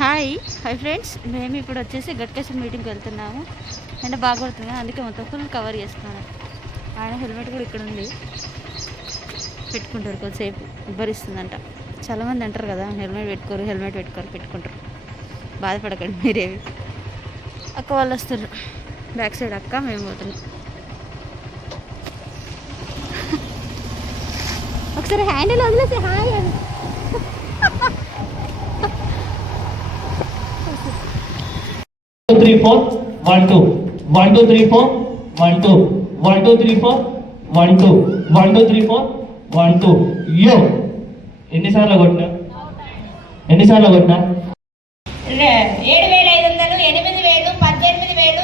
Hi friends, మేము ఇప్పుడు వచ్చేసి గట్కేశ్వర మీటింగ్కి వెళ్తున్నాము. ఎండ బాగా పడుతుంది, అందుకే మొత్తం ఫుల్ కవర్ చేస్తున్నాను. ఆయన హెల్మెట్ కూడా ఇక్కడ ఉంది, పెట్టుకుంటారు. కొద్దిసేపు ఉబ్బరిస్తుందంట. చాలామంది అంటారు కదా, హెల్మెట్ పెట్టుకుంటారు. బాధపడకండి మీరేవి. అక్క వాళ్ళు వస్తారు, బ్యాక్ సైడ్ అక్క, మేము పోతున్నాం. ఒకసారి హ్యాండిల్ వదిలేసి హాయ్ అని. 1 2 3 4 1 2 1 2 3 4 1 2 1 2 3 4 1 2 1 2 3 4 1 2 యో ఎన్నిసార్లు కొట్టినా 7500 7,500 8,000 8,000 18,000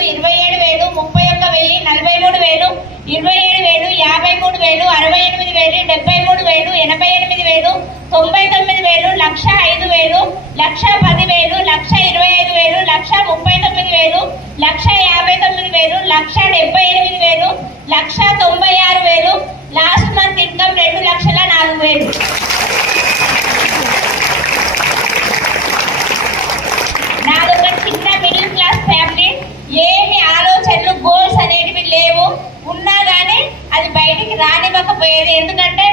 23,000 27,000 31,000 43,000 27,000 53,000 68,000 73,000 78,000 99,000 1,05,000 1,10,000 1,25,000 1,39,000 1,59,000 1,78,000 1,96,000 లాస్ట్ మంత్ ఇన్కమ్ 2,04,000. నాదొక చిన్న మిడిల్ క్లాస్ ఫ్యామిలీ. ఏమి ఆలోచనలు గోల్స్ అనేటివి లేవు. ఉన్నా కానీ అది బయటికి రానివ్వకపోయేది, ఎందుకంటే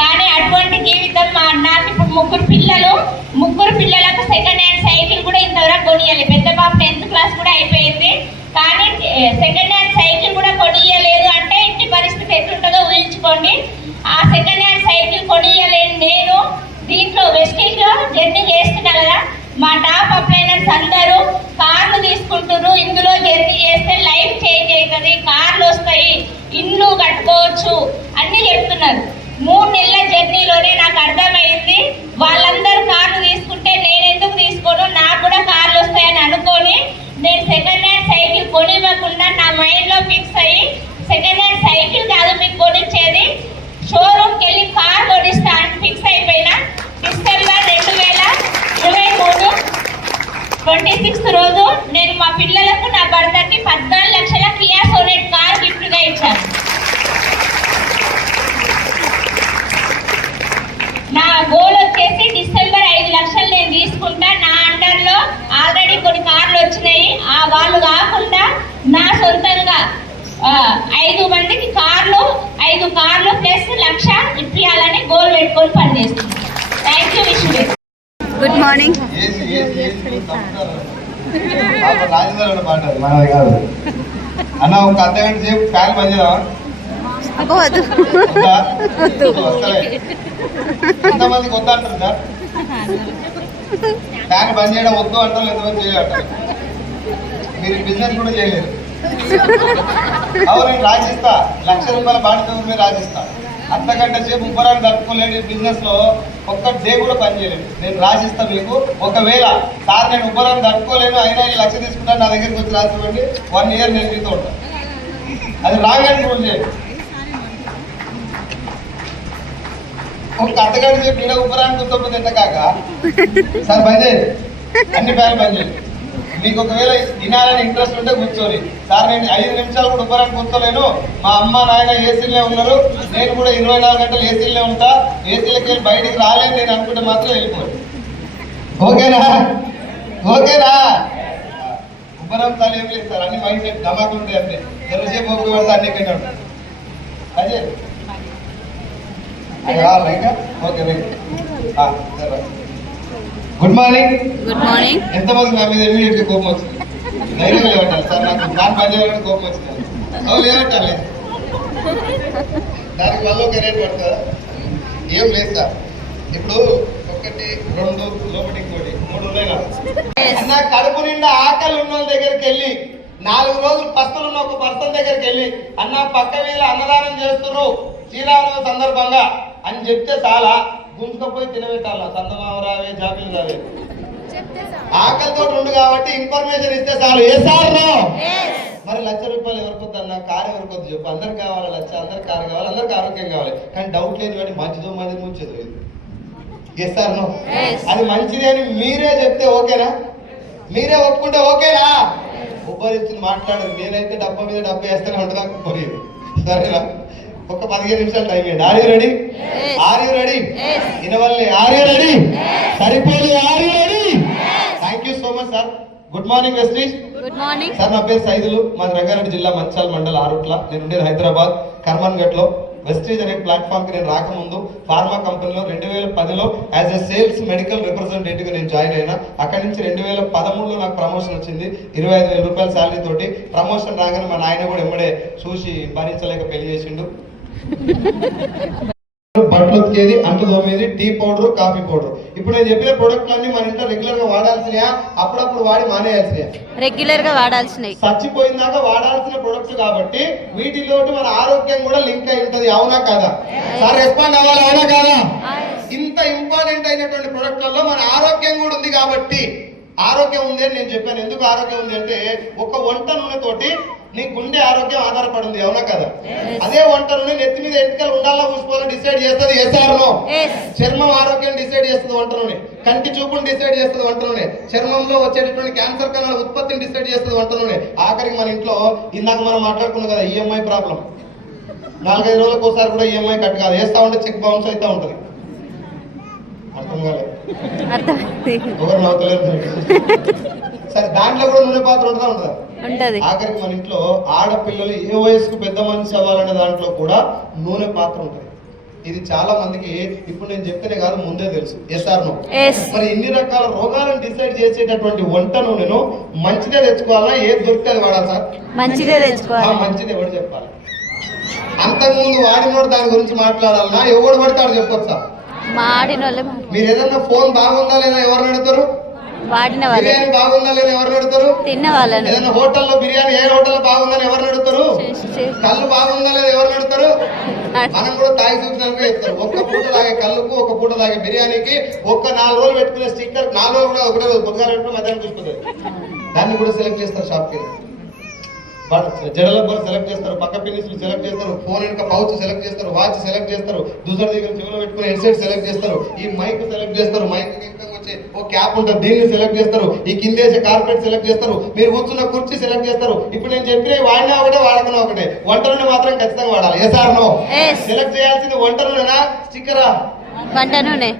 కానీ అటువంటి జీవితం నాకు ఇప్పుడు ముగ్గురు పిల్లలకు సెకండ్ హ్యాండ్ సైకిల్ కూడా ఇంతవరకు కొనియాలి. పెద్ద పాప 10th క్లాస్ కూడా అయిపోయింది, కానీ సెకండ్ హ్యాండ్ సైకిల్ కూడా కొనియలేదు అంటే ఇంటి పరిస్థితి ఎట్లుంటుందో ఊహించుకోండి. ఆ సెకండ్ హ్యాండ్ సైకిల్ కొనియలేని నేను దీంట్లో వెస్టేజ్ లో జర్నీ చేస్తున్నా కదా. మా టాప్ అప్లైనర్స్ అందరూ కార్లు తీసుకుంటున్నారు. ఇందులో జర్నీ చేస్తే లైఫ్ చేంజ్ అవుతుంది, కార్లు వస్తాయి, ఇల్లు కట్టుకోవచ్చు అన్ని చెప్తున్నారు. 3 నెలల జర్నీలోనే నాకు అర్థమైంది, వాళ్ళందరూ కార్లు తీసుకుంటే నేను ఎందుకు తీసుకోను, నాకు కూడా కార్లు వస్తాయని అనుకొని నేను సెకండ్ హ్యాండ్ సైకిల్ కొనివ్వకుండా నా మైండ్లో ఫిక్స్ అయ్యి, సెకండ్ హ్యాండ్ సైకిల్ కాదు మీకు కొనిచ్చేది, షోరూమ్కి వెళ్ళి కార్ కొనిస్తా అని ఫిక్స్ అయిపోయినా. డిసెంబర్ 2023 26th రోజు నేను మా పిల్లలకు నా భర్తకి 14 లక్షల కియా సోనెట్ కార్ గిఫ్ట్గా ఇచ్చాను. నా గోల్ వచ్చేసి డిసెంబర్ 5 లక్షలు నేను తీసుకుంటా. నా అండర్లో ఆల్రెడీ కొన్ని కార్లు వచ్చినాయి. ఆ వాళ్ళు కాకుండా నా సొంతంగా 5 మందికి కార్లు 5 కార్లు ప్లస్ 1,00,000 ఇప్పించాలని గోల్ పెట్టుకొని పనిచేస్తున్నాను. Thank you. Wish you. Good morning. అన్న ఒక అర్ధగంట సేపు ఫ్యాన్ పనిచేద్దామా? ఎంతమందికి వద్దు అంటారు సార్? ఫ్యాన్ బంద్ చేయడం వద్దు అంటారు, ఎంతమంది చేయాలంటారు? మీరు బిజినెస్ కూడా చేయలేరు. అవును, నేను రాసిస్తా, ₹1,00,000 బాధ్యత మీద రాసిస్తా. అర్ధగంట సేపు ఉబ్బరాన్ని తట్టుకోలేని బిజినెస్ లో ఒక్క డే కూడా పనిచేయలేదు. నేను రాసిస్తా మీకు. ఒకవేళ సార్ నేను ఉబ్బరాన్ని తట్టుకోలేను, అయినా ఈ 1,00,000 తీసుకుంటాను, నా దగ్గరికి వచ్చి రాసివ్వండి, 1 year నేను మీతో ఉంటాను. అది రాంగ్ అని రూల్ చేయండి. ఒక అర్ధగంట సేపు నేను ఉబ్బరాన్ని కూర్చోపోతే ఎంత కాక సార్ బంద్ చేయండి, అన్ని ఫ్యాన్లు బంద్ చేయండి. మీకు ఒకవేళ తినాలని ఇంట్రెస్ట్ ఉంటే కూర్చోని, సార్ నేను 5 నిమిషాలు కూడా ఉబ్బరాన్ని కూర్చోలేను, మా అమ్మ నాయన ఏసీలే ఉన్నారు, నేను కూడా 24 గంటలు ఏసీలే ఉంటా, ఏసీలకి వెళ్ళి బయటికి రాలేదు నేను అనుకుంటే మాత్రం వెళ్ళిపోండి. ఓకేనా? ఉబ్బరం చాలు ఏం లేదు సార్, అన్ని మైండ్ సెట్ నమ్మకం ఉంటాయి. అంతే ఎంతసేపు ఓకే పడితే అన్ని ఎక్కడ ఉంటాయి. అదే ఓకే. Good morning. ఎంతమంది నా మీద ఇమీడియట్ గా కోపం వచ్చింది? ధైర్యం లేవట్టాలి సార్, నాకు దాని పని చేయాలని కోపం వచ్చింది. లేవట్టాలి, దానికి వల్ల ఒక రేట్ పడుతుందా? ఏం లేదు సార్. ఇప్పుడు 1 2 లోపటి 3 ఉన్నాయి కదా. అన్న కడుపు నిండా ఆకలి ఉన్న దగ్గరికి వెళ్ళి 4 రోజులు పస్తులు ఉన్న ఒక పర్సన్ దగ్గరికి వెళ్ళి, అన్న పక్క వీళ్ళ అన్నదానం చేస్తున్నారు శ్రీరామ సందర్భంగా అని చెప్తే చాలా గుంజుకపోయి తినబెట్టాల. చందమామ రావే, జాబిలు రావే, ఆకలితో ఉండు కాబట్టి ఇన్ఫర్మేషన్ ఇస్తే చాలు. ఏ సార్ మరి ₹1,00,000 ఎవరికొద్దు అన్న, కారు ఎవరికొద్దు చెప్పు? అందరికి కావాలి 1,00,000, అందరికి కారు కావాలి, అందరికి ఆరోగ్యం కావాలి. కానీ డౌట్ లేదు, కానీ మంచిదో మంది ముంచేదో ఇది. ఏ సార్ అది మంచిది అని మీరే చెప్తే ఓకేనా? మీరే ఒప్పుకుంటే ఓకేనా? ఉబ్బరిస్తుంది మాట్లాడదు. నేనైతే డబ్బా మీద డబ్బా వేస్తూనే ఉంటుంది, ఉబ్బరిది. సరేనా? ఒక 15 నిమిషాలు టైం ఇవ్వండి. Are you ready? Inavalli are you ready? సరిపోయి good morning Vestige. Good morning sir నా పేరు సైదులు, మాది రంగారెడ్డి జిల్లా మంచాల్ మండల్ ఆరుట్ల. నేను ఉండేది హైదరాబాద్ కర్మన్ గట్లో. వెస్టీజ్ అనే ప్లాట్ఫామ్ కి నేను రాకముందు ఫార్మా కంపెనీలో 2010లో as a sales medical representative నేను జాయిన్ అయినా. అక్కడి నుంచి 2013లో నాకు ప్రమోషన్ వచ్చింది. 25,000 రూపాయల శాలరీ తోటి ప్రమోషన్ రాగానే మా నాయన కూడా ఎమ్మడే చూసి భరించలేక పెళ్లి చేసిండు. బట్టలు ఉతికేది, అంటు తోమేది, టీ పౌడర్, కాఫీ పౌడర్. ఇప్పుడు నేను చెప్పిన ప్రొడక్ట్లన్నీ మన ఇంట్లో రెగ్యులర్ గా వాడాల్సినయా, అప్పుడప్పుడు వాడి మానేయాల్సినయా? రెగ్యులర్ గా వాడాల్సినవి, చచ్చిపోయిందాక వాడాల్సిన ప్రొడక్ట్స్ కాబట్టి వీటిలోటి మన ఆరోగ్యం కూడా లింక్ అయి ఉంటది. అవునా కాదా? సార్ రెస్పాండ్ అవ్వాలి, అవునా కాదా? ఇంత ఇంపార్టెంట్ అయినటువంటి ప్రొడక్ట్లలో మన ఆరోగ్యం కూడా ఉంది కాబట్టి ఆరోగ్యం ఉంది అని నేను చెప్పాను. ఎందుకు ఆరోగ్యం ఉంది అంటే ఒక వంట నూనె తోటి నీ గుండె ఆరోగ్యం ఆధారపడింది. అవునా కదా? అదే వంట నూనె నెత్తి మీద ఎంటికలు ఉండాలా ఊసుకోవాలని డిసైడ్ చేస్తుంది. ఎస్ఆర్నో. చర్మం ఆరోగ్యం డిసైడ్ చేస్తుంది వంట నూనె. కంటి చూపును డిసైడ్ చేస్తుంది వంట నూనె. చర్మంలో వచ్చేటటువంటి క్యాన్సర్ కణాల ఉత్పత్తిని డిసైడ్ చేస్తుంది వంట నూనె. ఆఖరికి మన ఇంట్లో ఇందాక మనం మాట్లాడుకున్నాం కదా ఈఎంఐ ప్రాబ్లం. 4-5 రోజులకు ఒకసారి కూడా ఈఎంఐ కట్ కాదు, వేస్తా ఉంటే చెక్ బౌన్స్ అవుతా ఉంటది. అర్థం కాలేదు, ఎవరు నవ్వుతలేరు. సరే దాంట్లో కూడా నూనె పాత్ర ఉంటుందా ఉంటుందా? ఆఖరికి మన ఇంట్లో ఆడపిల్లలు ఏ వయసుకు పెద్ద మనిషి అవ్వాలనే దాంట్లో కూడా నూనె పాత్ర ఉంటుంది. ఇది చాలా మందికి ఇప్పుడు నేను చెప్తేనే కాదు ముందే తెలుసు. ఎస్ఆర్నో. మరి ఇన్ని రకాల రోగాలను డిసైడ్ చేసేటటువంటి వంట నూనెను మంచిదే తెచ్చుకోవాలా, ఏది దొరికితే అది వాడాలి సార్? మంచిదే తెచ్చుకోవాలి. మంచిది ఎవరు చెప్పాలి? అంతకుముందు వాడినోడు దాని గురించి మాట్లాడాలన్నా ఎవడు పడతాడు చెప్పొచ్చా? మీరు ఏదన్నా ఫోన్ బాగుందా లేదా ఎవరిని అడుగుతారు? వాడిన వాళ్ళు. బిర్యానీ బాగుందా లేదా ఎవరిని అడుగుతారు? తిన్న వాళ్ళని. ఏదైనా హోటల్లో బిర్యానీ ఏ హోటల్లో బాగుందని ఎవరిని అడుగుతారు? కళ్ళు బాగుందా లేదా ఎవరిని అడుగుతారు? మనం కూడా తాగి సూచనలు చెప్తారు. ఒక్క పూట తాగే కళ్ళుకు, ఒక పూట తాగే బిర్యానీకి ఒక్క 4 రోజులు పెట్టుకునే స్టిక్కర్ 4 రోజులు కూడా ఒకటే రోజు పొద్దుగా పెట్టుకుని మధ్యాహ్నం చూసుకుంటుంది. దాన్ని కూడా సెలెక్ట్ చేస్తారు షాప్కి. జడల కూడా సెలెక్ట్ చేస్తారు, పక్క పిన్నిస్లు సెలెక్ట్ చేస్తారు, ఫోన్ వెనుక పౌచ్ సెలెక్ట్ చేస్తారు, వాచ్ సెలెక్ట్ చేస్తారు, దూసరి దగ్గర చెవులో పెట్టుకుని హెడ్సెట్ సెలెక్ట్ చేస్తారు, ఈ మైక్ సెలెక్ట్ చేస్తారు, మైక్ వచ్చే ఓ క్యాప్ ఉంటుంది దీన్ని సెలెక్ట్ చేస్తారు, ఈ కిందేసే కార్పెట్ సెలెక్ట్ చేస్తారు, మీరు కూర్చున్న కుర్చీ సెలెక్ట్ చేస్తారు. ఇప్పుడు నేను చెప్పిన వాడినా ఒకటే వాడకున్నా ఒకటే, వంట నూనె మాత్రం ఖచ్చితంగా వాడాలి. ఎస్ఆర్నో. సెలెక్ట్ చేయాల్సింది వంట నూనెనా స్టిక్కరా? వంట నూనె.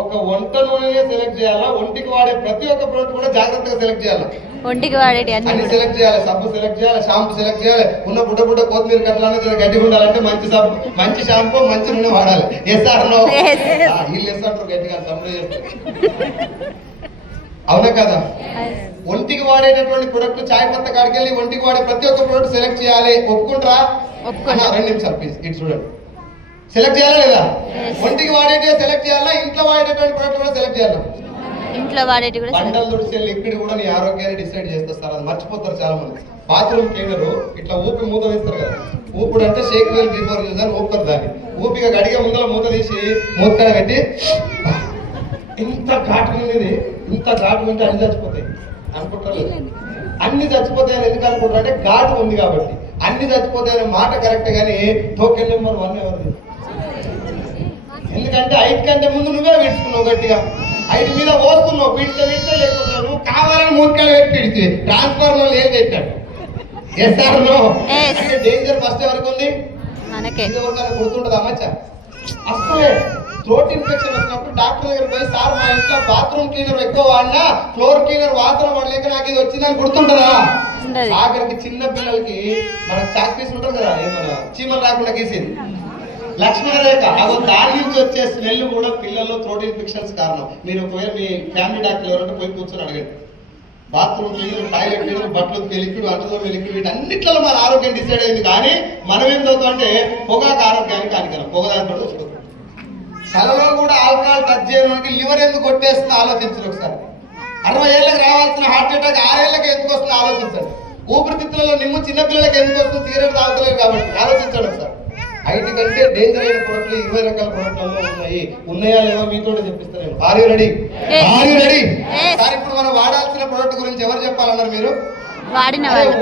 ఒక వంట నూనెనే సెలెక్ట్ చేయాలా? ఒంటికి వాడే ప్రతి ఒక్క ప్రోడక్ట్ కూడా జాగ్రత్తగా సెలెక్ట్ చేయాలా? ఒంటికి వాడేటి అన్ని సెలెక్ట్ చేయాలి. సబ్బు సెలెక్ట్ చేయాలి, షాంపూ సెలెక్ట్ చేయాలి. ఉన్న బుడ్డ కొత్తిమీర కట్టాలన్నా గట్టిగా ఉండాలంటే మంచి సబ్బు, మంచి షాంపూ, మంచి నూనె వాడాలి. ఎస్ఆర్నో. వీళ్ళు వేస్తుంటారు గట్టిగా సబ్బులు చేస్తారు. అవునా కదా? ఒంటికి వాడేటటువంటి ప్రొడక్ట్ చాయ్ పత్త కాడికి వెళ్ళి ఒంటికి వాడే ప్రతి ఒక్క ప్రొడక్ట్ సెలెక్ట్ చేయాలి. ఒప్పుకుంటారా? 2 నిమిషాలు ప్లీజ్. ఇటు చూడండి. సెలెక్ట్ చేయాలా లేదా? ఒంటికి వాడేటివి సెలెక్ట్ చేయాలా, ఇంట్లో వాడేటటువంటి ప్రొడక్ట్ కూడా సెలెక్ట్ చేయాలా? ఇంట్లో వాడేటి కూడా. బండలు తుడిసే లిక్విడ్ కూడా నీ ఆరోగ్యాన్ని డిసైడ్ చేస్తారు. అది మర్చిపోతారు చాలా మంది. బాత్రూమ్ క్లీనర్ ఇట్లా ఊపి మూత వేస్తారు కదా, ఊపుడు అంటే షేక్ వెల్ బిఫోర్ యూజ్ అని ఊపుతారు దాన్ని. ఊపిగా గడిగే ముందర మూత తీసి మూత పెట్టి ఇంత ఘాటు ఉండేది, ఇంత ఘాటు ఉంటే అన్ని చచ్చిపోతాయి అనుకుంటారు. అన్ని చచ్చిపోతాయని ఎందుకు అనుకుంటారు అంటే ఘాటు ఉంది కాబట్టి. అన్ని చచ్చిపోతాయనే మాట కరెక్ట్ కానీ టోకెన్ నెంబర్ 1 ఎవరిది? ఎందుకంటే 5 కంటే ముందు నువ్వే విడుచుకున్నావు గట్టిగా. 5 మీద పోస్తున్నావు, పిడితే లేకపోతున్నావు. నువ్వు కావాలని 3 కాళ్ళు పెట్టి పిడితే ట్రాన్స్ఫార్మర్ ఏం పెట్టాడు? ఎస్ఆర్నో. డేంజర్ ఫస్ట్ ఎవరికి ఉంది? ఎవరికైనా గుర్తుంటది అమ్మచ్చ? అసలే థ్రోట్ ఇన్ఫెక్షన్ వచ్చినప్పుడు డాక్టర్ దగ్గర పోయి సార్ మా ఇంట్లో బాత్రూమ్ క్లీనర్ ఎక్కువ వాడినా ఫ్లోర్ క్లీనర్ వాసన పడలేక నాకు ఇది వచ్చిందని గుర్తుంటదా? ఆఖరికి చిన్న పిల్లలకి మనకు చాక్ పీస్ ఉంటుంది కదా, ఏమన్నా చీమలు రాకుండా గీసేది లక్ష్మణ రేఖ, అదో దాని నుంచి వచ్చే స్మెల్ కూడా పిల్లల్లో థ్రోట్ ఇన్ఫెక్షన్స్ కారణం. మీరు ఒకవేళ మీ ఫ్యామిలీ డాక్టర్ ఎవరంటే పోయి కూర్చొని అడగండి. బాత్రూమ్ క్లీనర్, టాయిలెట్ క్లీనర్, బట్టలు లిక్విడ్, అంటుదోమే లిక్విడ్, వీటన్నిట్లలో మన ఆరోగ్యం డిసైడ్ అయింది. కానీ మనం ఏం చదువుతాం అంటే పొగాకు ఆరోగ్యానికి హానికరం. పొగ దాంట్లో వస్తుంది. కలలో కూడా ఆల్కహాల్ టచ్ చేయడానికి లివర్ ఎందుకు కొట్టేస్తుంది ఆలోచించండి ఒకసారి. 60 ఏళ్ళకి రావాల్సిన హార్ట్ అటాక్ 6 ఏళ్ళకి ఎందుకు వస్తుంది ఆలోచించండి. ఊపిరితిత్తులలో నిమ్ము చిన్నపిల్లలకి ఎందుకు వస్తుంది? సిగరెట్ తాగుతలేదు కాబట్టి. ఆలోచించండి ఒకసారి. 5 కంటే డేంజర్ అయిన ప్రొడక్ట్లు 20 రకాల ప్రొడక్ట్లలో ఉన్నాయా లేవో మీతో చెప్పిస్తాను. Are you ready? సార్ ఇప్పుడు మనం వాడాల్సిన ప్రొడక్ట్ గురించి ఎవరు చెప్పాలన్నారు? మీరు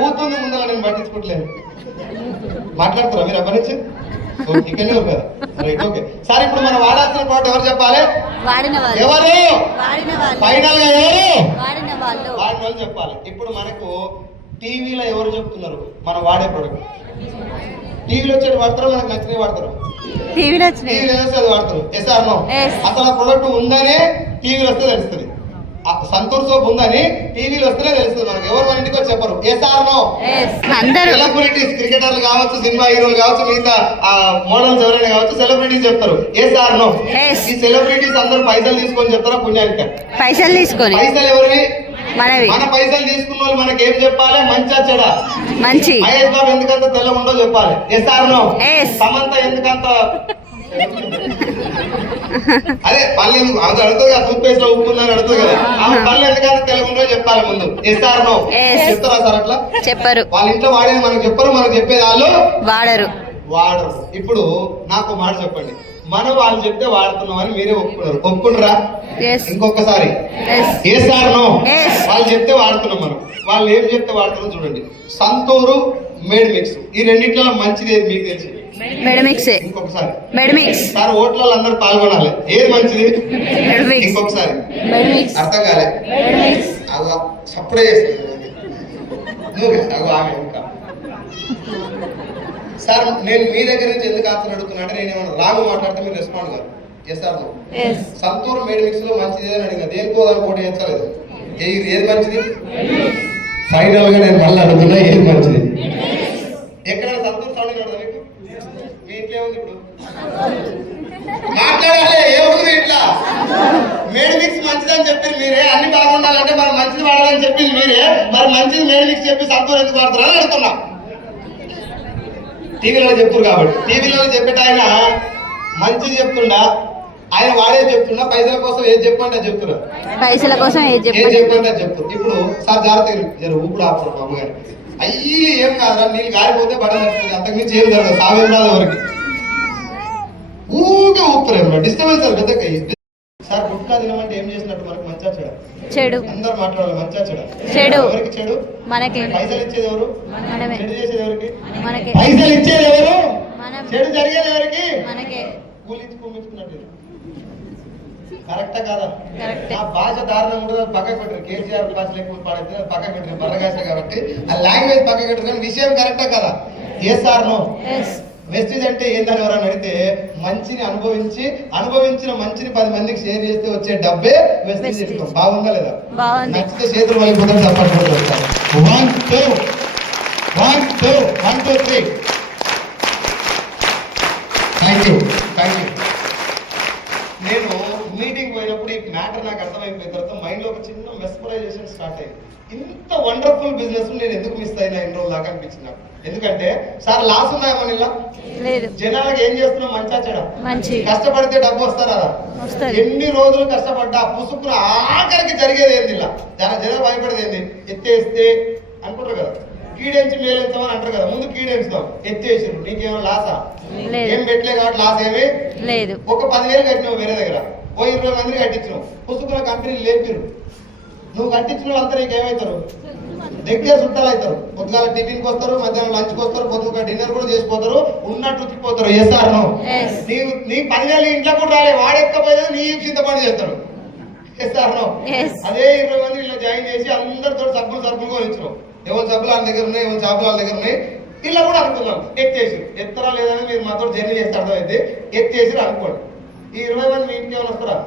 ఊతుంది ముందర నేను పట్టించుకోవట్లేదు. మాట్లాడుతున్నా మీరు అప్పటి నుంచి? ఇక్కడనే ఉంటారు. Right, okay. సార్ ఇప్పుడు మనం వాడాల్సిన ప్రోడక్ట్ ఎవరు చెప్పాలి? ఎవరు ఫైనల్ గా ఎవరు? వాడిన వాళ్ళు చెప్పాలి. ఇప్పుడు మనకు టీవీలో ఎవరు చెప్తున్నారు మనం వాడే ప్రోడక్ట్? టీవీలో వచ్చేది వాడతారు, మనకు నచ్చినవి వాడతారు. టీవీలో వస్తే అది వాడతారు. ఎస్ఆర్నో. అసలు ఆ ప్రోడక్ట్ ఉందనే టీవీలో వస్తే తెలుస్తుంది. సంతూర్ సోప్ ఉందని టీవీలో వస్తేనే తెలుస్తుంది మనకు. ఎవరు మన ఇంటికి వచ్చి చెప్పరు. ఎస్ఆర్నో అందరూ సెలబ్రిటీస్, క్రికెటర్లు కావచ్చు, సినిమా హీరోలు కావచ్చు, మిగతా మోడల్స్ ఎవరైనా కావచ్చు, సెలబ్రిటీస్ చెప్తారు ఎస్ఆర్నో. ఈ సెలబ్రిటీస్ అందరూ పైసలు తీసుకొని చెప్తారా పుణ్యానికి? పైసలు తీసుకొని. పైసలు ఎవరివి? మనవి. మన పైసలు తీసుకున్న వాళ్ళు మనకి ఏం చెప్పాలి? మంచా చెడా? మంచి. మహేష్ బాబు ఎందుకంత తెల్ల ఉండో చెప్పాలి. ఎస్ఆర్నో. సమంత ఎందుకంత అదే పళ్ళు అది అడుగుతుంది కదా, టూత్ పేస్ట్ లో ఉప్పుందని అడుగుతుంది కదా, ఆమె పళ్ళు ఎందుకంటే తెలుగుండో చెప్పాలి ముందు. ఎస్ఆర్నో చెప్తారా సార్? అట్లా చెప్పరు. వాళ్ళ ఇంట్లో వాడేది మనకు చెప్పరు, మనకు చెప్పేది వాళ్ళు వాడరు. ఇప్పుడు నాకు మాట చెప్పండి, మనం వాళ్ళు చెప్తే వాడుతున్నాం అని మీరే ఒప్పుకున్నారు. ఒప్పుకుంటారా? ఇంకొకసారి ఎస్ఆర్నో. వాళ్ళు చెప్తే వాడుతున్నాం మనం. వాళ్ళు ఏం చెప్తే వాడుతున్నాం చూడండి. సంతూరు మేడ్ మిక్స్, ఈ రెండింటిలో మంచిది ఏది మీకు తెలిసి? మెడమిక్స్. ఇంకొకసారి మెడమిక్స్. సార్ ఓట్లలో అందరూ పాల్గొనాలి. ఏది మంచిది? ఇంకొకసారి అర్థం కాలే. అవి సప్పుడే చేస్తుంది. సార్ నేను మీ దగ్గర నుంచి ఎందుకు ఆన్సర్ అడుగుతున్నా అంటే, నేను ఏమైనా రాంగ్ మాట్లాడితే మీరు రెస్పాండ్ కాదు. ఎస్ఆర్ సంతూర్ మేడ్ మిక్స్ లో మంచిది అని అడిగిన, దేనికో దాన్ని పోటీ చేస్తలేదు. ఏది మంచిది? ఫైనల్ గా నేను మళ్ళీ అడుగుతున్నా, ఏది మంచిది? ఎక్కడ సంతూర్ సౌండ్ కడదా మీకు? మీ ఇంట్లో ఉంది ఇప్పుడు మాట్లాడాలి. ఏముంది ఇట్లా? మేడ్ మిక్స్ మంచిదని చెప్పారు మీరే, అన్ని బాగుండాలంటే మరి మంచిది వాడాలని చెప్పింది మీరే, మరి మంచిది మేడ్ మిక్స్ చెప్పి సంతూర్ ఎందుకు వాడుతున్నా అని అడుగుతున్నా. టీవీలో చెప్తున్నారు కాబట్టి. టీవీలో చెప్పేట ఆయన మంచిది చెప్తుండా, ఆయన వాడే చెప్తున్నా, పైసల కోసం ఏది చెప్పంటే చెప్తున్నా, పైసల కోసం ఏది చెప్పంటే చెప్తున్నారు. ఇప్పుడు సార్ జాగ్రత్త ఊపిడి ఆపుతారు మా అమ్మగారు. అయ్యి ఏం కాదురా, నీళ్ళు గారిపోతే బట్టలు నడుస్తుంది, అంతకుమించి ఏమి జరగదు. సావేం రాదు ఎవరికి. ఊకే ఊపుతారు, డిస్టర్బెన్స్ సార్ పెద్ద. సార్ గుట్కా తినమంటే ఏం చేసినట్టు మనకు? మంచా చెడ? చెడు. అందరు మాట్లాడాలి. మంచా చెడ? చెడు. ఎవరికి చెడు? మనకి. పైసలు ఇచ్చేది ఎవరు? చెడు చేసేది ఎవరికి? మనకి. పైసలు ఇచ్చేది ఎవరు? చెడు జరిగేది ఎవరికి? మనకి. కూలించి కుమ్మించుకున్నట్టు. కరెక్టా కాదా? ఆ భాష దారుణం కూడా పక్కకు పెట్టరు. కేసీఆర్ భాష లేకుండా పాడైతే పక్కకు పెట్టరు, బర్రగాసే కాబట్టి ఆ లాంగ్వేజ్ పక్కకు పెట్టరు. కానీ విషయం కరెక్టా కదా? ఎస్ఆర్నో. వెస్టీజ్ అంటే ఏందని ఎవరని అడిగితే, మంచిని అనుభవించిన మంచిని 10 మందికి షేర్ చేస్తే వచ్చే డబ్బే వెస్టీజ్ ఇస్తాం. బాగుందా లేదా? నచ్చితే చేతులు వెళ్ళిపోతాం. తప్పకుండా 1 2 1 2 1 2 3. Thank you. నేను మీటింగ్ పోయినప్పుడు ఈ మ్యాటర్ నాకు అర్థమైపోయిన తర్వాత మైండ్ లో ఒక చిన్న మెస్మరైజేషన్ స్టార్ట్ అయింది. ఇంత వండర్ఫుల్ బిజినెస్ నేను ఎందుకు మిస్ అయినా ఇన్ని రోజులు దాకా అనిపించింది నాకు. ఎందుకంటే సార్ లాస్ ఉన్నాయమని ఇలా జనాలకు ఏం చేస్తున్నాం? మంచా చెడ? కష్టపడితే డబ్బు వస్తారా? ఎన్ని రోజులు కష్టపడ్డా పుసుకున్న ఆఖరికి జరిగేది ఏంది? ఇలా జనాలు భయపడేది ఏంది? ఎత్తేస్తే అనుకుంటారు కదా, కీడెంచి మేలేస్తామని అంటారు కదా. ముందు కీడెంచుతాం, ఎత్తేసారు, నీకేమో లాసా? ఏం పెట్టలే కాబట్టి లాస్ ఏమీ లేదు. ఒక 10,000 కట్టినావు వేరే దగ్గర, 20 మందిని కట్టించినావు, పుసుకున్న కంపెనీలు లేపిరు. నువ్వు కట్టించిన వాళ్ళంతా నీకేమవుతారు? దగ్గర చుట్టాలు అవుతారు. పొద్దుగాల టిఫిన్కి వస్తారు, మధ్యాహ్నం లంచ్కి వస్తారు, పొద్దుగా డిన్నర్ కూడా చేసిపోతారు, ఉన్నట్టు ఉచ్చిపోతారు. ఎస్ఆర్నో. నీ 10,000 ఇంట్లో కూడా రాలే, వాడెక్కపోయినా నీ చింతపడి చేస్తారు. ఎస్ఆర్నో. అదే 20 మంది ఇలా జాయిన్ చేసి అందరితో సబ్బులు కూడా ఇచ్చినావు. ఎవరు సబ్బులు వాళ్ళ దగ్గర ఉన్నాయి, ఎవరు చేపలు వాళ్ళ దగ్గర ఉన్నాయి. ఇలా కూడా అనుకున్నాం. ఎత్తేసి ఎత్తరా లేదని మీరు మాతో జర్నీ చేస్తే అర్థమైతే ఎత్తేసి అనుకోండి. ఈ 20 మంది మీ ఇంటికి ఏమైనా వస్తారా?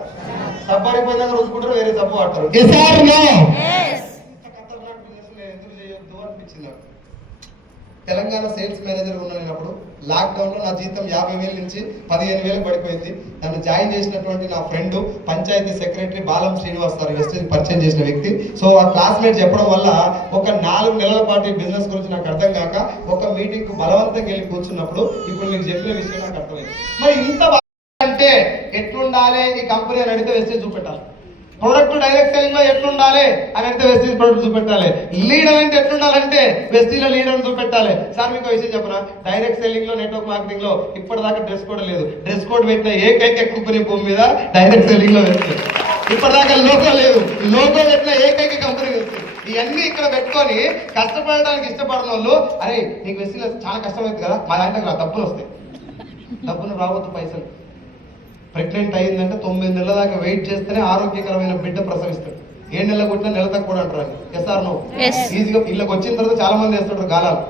సబ్బారిపోయినాక రుచుకుంటారు, వేరే సబ్బు వాడతారు. ఎందుకు చేయొద్దు అనిపించింది నాకు. తెలంగాణ సేల్స్ మేనేజర్ ఉన్నప్పుడు లాక్డౌన్ లో నా జీతం 50,000 నుంచి 15,000 పడిపోయింది. నన్ను జాయిన్ చేసినటువంటి నా friend panchayat secretary Balam Srinivas sir, Vestige పరిచయం చేసిన వ్యక్తి. సో ఆ క్లాస్మేట్ చెప్పడం వల్ల ఒక 4 నెలల పాటు బిజినెస్ గురించి నాకు అర్థం కాక ఒక మీటింగ్ కు బలవంతంగా వెళ్ళి కూర్చున్నప్పుడు ఇప్పుడు మీకు చెప్పిన విషయం నాకు అర్థమైంది. మరి ఇంత అంటే ఎట్లుండాలి ఈ కంపెనీ అని అడిగితే వెస్టేజ్ చూపెట్టాలి. ప్రొడక్ట్ డైరెక్ట్ సెల్లింగ్ లో ఎట్లుండాలి అని అంటే వెస్టీజ్ ప్రొడక్ట్ చూపెట్టాలి. లీడర్ అంటే ఎట్లుండాలంటే వెస్టీజ్ లో లీడర్ చూపెట్టాలి. సార్ మీకు విషయం చెప్పనా, డైరెక్ట్ సెల్లింగ్ లో నెట్వర్క్ మార్కెటింగ్ లో ఇప్పటిదాకా డ్రెస్ కోడ్ లేదు. డ్రెస్ కోడ్ పెట్టిన ఏకైక కంపెనీ భూమి మీద డైరెక్ట్ సెల్లింగ్ లో వెళ్తుంది. ఇప్పటిదాకా లోగో లేదు, లోగో పెట్టిన ఏకైక కంపెనీ వెళ్తుంది. ఇవన్నీ ఇక్కడ పెట్టుకొని కష్టపడడానికి ఇష్టపడిన వాళ్ళు, అరే నీకు వెస్టీజ్ చాలా కష్టమైంది కదా, మా దాంట్లో డబ్బులు వస్తాయి. డబ్బులు రావద్దు, పైసలు. ప్రెగ్నెంట్ అయిందంటే 9 నెలల దాకా వెయిట్ చేస్తేనే ఆరోగ్యకరమైన బిడ్డ ప్రసవిస్తాడు. 7 నెలలకు కొట్టినా నెల తక్కువ అంటారు. Yes or no. ఈజీగా ఇళ్ళకి వచ్చిన తర్వాత చాలా మంది వేస్తాడు గాలాలు.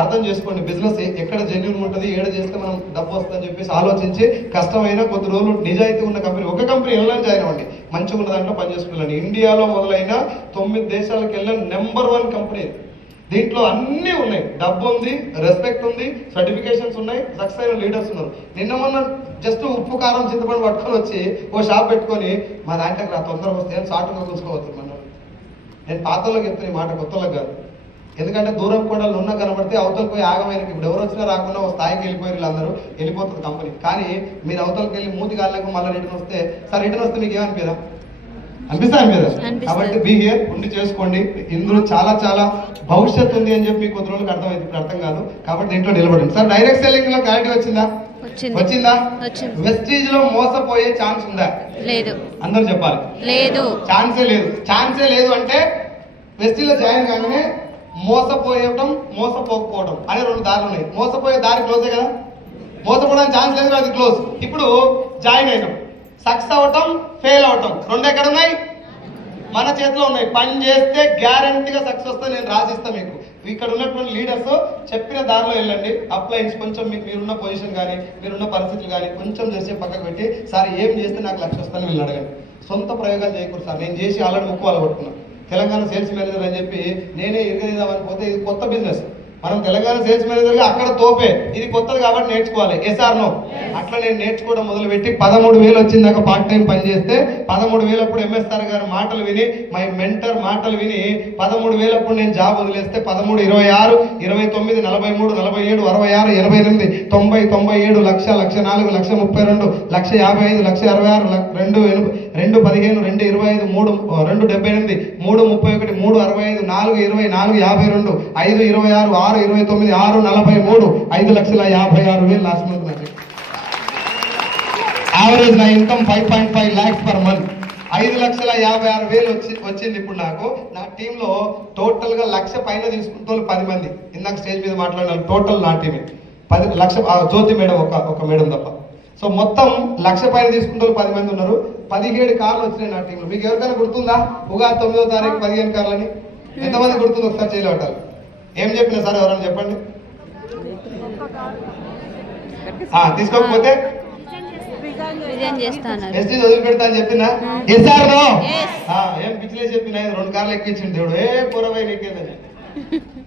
అర్థం చేసుకోండి. బిజినెస్ ఎక్కడ జెన్యూన్ ఉంటుంది, ఏడ చేస్తే మనం డబ్బు వస్తుందని చెప్పేసి ఆలోచించి కష్టమైన కొద్ది రోజులు నిజాయితీ ఉన్న కంపెనీ, ఒక కంపెనీ వెళ్ళని జాయిన్ అవ్వండి, మంచిగా ఉన్న దాంట్లో పనిచేసుకున్నాను. ఇండియాలో మొదలైన 9 దేశాలకు వెళ్ళిన నెంబర్ 1 కంపెనీ. దీంట్లో అన్నీ ఉన్నాయి, డబ్బు ఉంది, రెస్పెక్ట్ ఉంది, సర్టిఫికేషన్స్ ఉన్నాయి, సక్సెస్ అయిన లీడర్స్ ఉన్నారు. నిన్న మొన్న జస్ట్ ఉప్పు కారం చింతపండు పట్టుకొని వచ్చి ఓ షాప్ పెట్టుకొని మా దాంట్లోకి రా తొందరగా వస్తే షార్ట్గా చూసుకోవచ్చు. నేను పాతలోకి చెప్తాను ఈ మాట, కొత్తలోకి కాదు. ఎందుకంటే దూరం కూడా ఉన్న కనబడితే అవతలకు పోయి ఆగమైన, ఇప్పుడు ఎవరు వచ్చినా రాకుండా ఒక స్థాయికి వెళ్ళిపోయి వీళ్ళందరూ వెళ్ళిపోతుంది కంపెనీ. కానీ మీరు అవతలకు వెళ్ళి మూతి కాళ్ళకు మళ్ళీ రిటర్న్ వస్తే, సార్ రిటర్న్ వస్తే మీకు ఏమనిపిదా? అనిపిస్తాను కదా. కాబట్టి బీ హియర్, ఉండి చేసుకోండి. ఇందులో చాలా చాలా భవిష్యత్తు ఉంది అని చెప్పి కొద్ది రోజులకు అర్థమైంది, ఇప్పుడు అర్థం కాదు. కాబట్టి దీంట్లో నిలబడండి. సార్ డైరెక్ట్ సెల్లింగ్ లో క్లారిటీ వచ్చిందా? వచ్చిందా? వెస్టీజ్ లో మోసపోయే ఛాన్స్ ఉందా? లేదు. అందరూ చెప్పాలి. లేదు, ఛాన్సే లేదు. ఛాన్సే లేదు అంటే వెస్టీజ్ లో జాయిన్ కాగానే మోసపోయటం, మోసపోకపోవడం అనే 2 దారులు ఉన్నాయి. మోసపోయే దారి క్లోజే కదా, మోసపోవడానికి ఛాన్స్ లేదు, అది క్లోజ్. ఇప్పుడు జాయిన్ అయినాం, సక్సెస్ అవటం, ఫెయిల్ అవటం 2 ఎక్కడ ఉన్నాయి? మన చేతిలో ఉన్నాయి. పని చేస్తే గ్యారంటీగా సక్సెస్ వస్తే నేను రాసిస్తా మీకు. ఇక్కడ ఉన్నటువంటి లీడర్స్ చెప్పిన దారిలో వెళ్ళండి. అప్లైన్స్ కొంచెం మీరున్న పొజిషన్ కానీ, మీరున్న పరిస్థితులు కానీ కొంచెం చేసే పక్కకు పెట్టి, సార్ ఏం చేస్తే నాకు లక్ష్యం వస్తుందని వీళ్ళని అడగండి. సొంత ప్రయోగాలు చేయకూడదు సార్. నేను చేసి ఆల్రెడీ ముక్కువాళ్ళు పట్టుకున్నాను. తెలంగాణ సేల్స్ మేనేజర్ అని చెప్పి నేనే ఇరగదీద్దామని పోతే ఇది కొత్త బిజినెస్. మనం తెలంగాణ సేల్స్ మేనేజర్గా అక్కడ తోపే, ఇది కొత్తది కాబట్టి నేర్చుకోవాలి. Yes or no? అట్లా నేను నేర్చుకోవడం మొదలుపెట్టి 13,000 వచ్చిందాక పార్ట్ టైం పని చేస్తే 13,000 అప్పుడు ఎంఎస్ఆర్ గారి మాటలు విని, మై మెంటర్ మాటలు విని 13,000 అప్పుడు నేను జాబ్ వదిలేస్తే 13, 26, 29, 43, 47, 66, 88, 90, 97, 1,00,000, 1,04, 1,32, 1,55, 1,66, 2, 15, 2, 25, 3, 2, 78, 3, 31, 3, 65, 4, 20, 4, 52, 5, 26, 6, 29, 6, 43, 5,56,000 లాస్ట్ మంత్ నాకు. యావరేజ్ నా ఇన్కమ్ 5.5 lakhs per month. 5,56,000 వచ్చింది ఇప్పుడు నాకు. నా టీంలో టోటల్ గా 1,00,000 పైన తీసుకుంటే 10 మంది. ఇందాక స్టేజ్ మీద మాట్లాడిన టోటల్ నా టీమే 10 లక్ష. జ్యోతి మేడం ఒక మేడం తప్ప. సో మొత్తం 1,00,000 పైన తీసుకుంటే 10 మంది ఉన్నారు. 17 కార్లు వచ్చినాయి నా టీంలో. మీకు ఎవరికైనా గుర్తుందా? ఉగాది 9వ తారీఖు 15 కార్లని ఎంతమంది గుర్తుంది? ఒకసారి చేయలేవటాలి. ఏం చెప్పినా సార్ ఎవరైనా చెప్పండి. తీసుకోకపోతే ఎస్టీ వదిలిపెడతా అని చెప్పిందా? ఎస్ఆర్నో? ఏం పిచ్చిలే చెప్పినా 2 కార్లు ఎక్కించింది దేవుడు. ఏ పూరవై నీకేదని.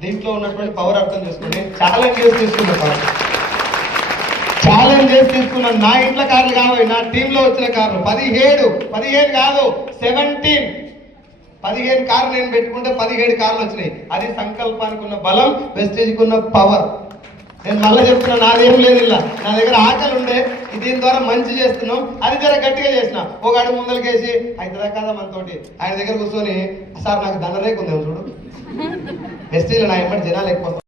దీంట్లో ఉన్నటువంటి పవర్ అర్థం చేసుకుని ఛాలెంజ్ చేసి తీసుకున్న పవర్, ఛాలెంజ్ చేసి తీసుకున్నాను. నా ఇంట్లో కార్లు కావాలి, నా టీంలో వచ్చిన కార్లు 15 కాదు 17. 15 కార్లు నేను పెట్టుకుంటే 17 కార్లు వచ్చినాయి. అది సంకల్పానికి ఉన్న బలం, వెస్టేజ్కి ఉన్న పవర్. నేను మళ్ళీ చెప్తున్నా, నాదేం లేదు ఇలా. నా దగ్గర ఆకలి ఉండే, దీని ద్వారా మంచి చేస్తున్నాం, అది జర గట్టిగా చేసిన. ఒక అడుగు ముందలకేసి అవుతుందా కదా మనతోటి ఆయన దగ్గర కూర్చొని, సార్ నాకు దండరేకు ఉందేమో చూడు, వెస్టేజ్లో నా ఎమ్మటి జనాలు ఎక్కువ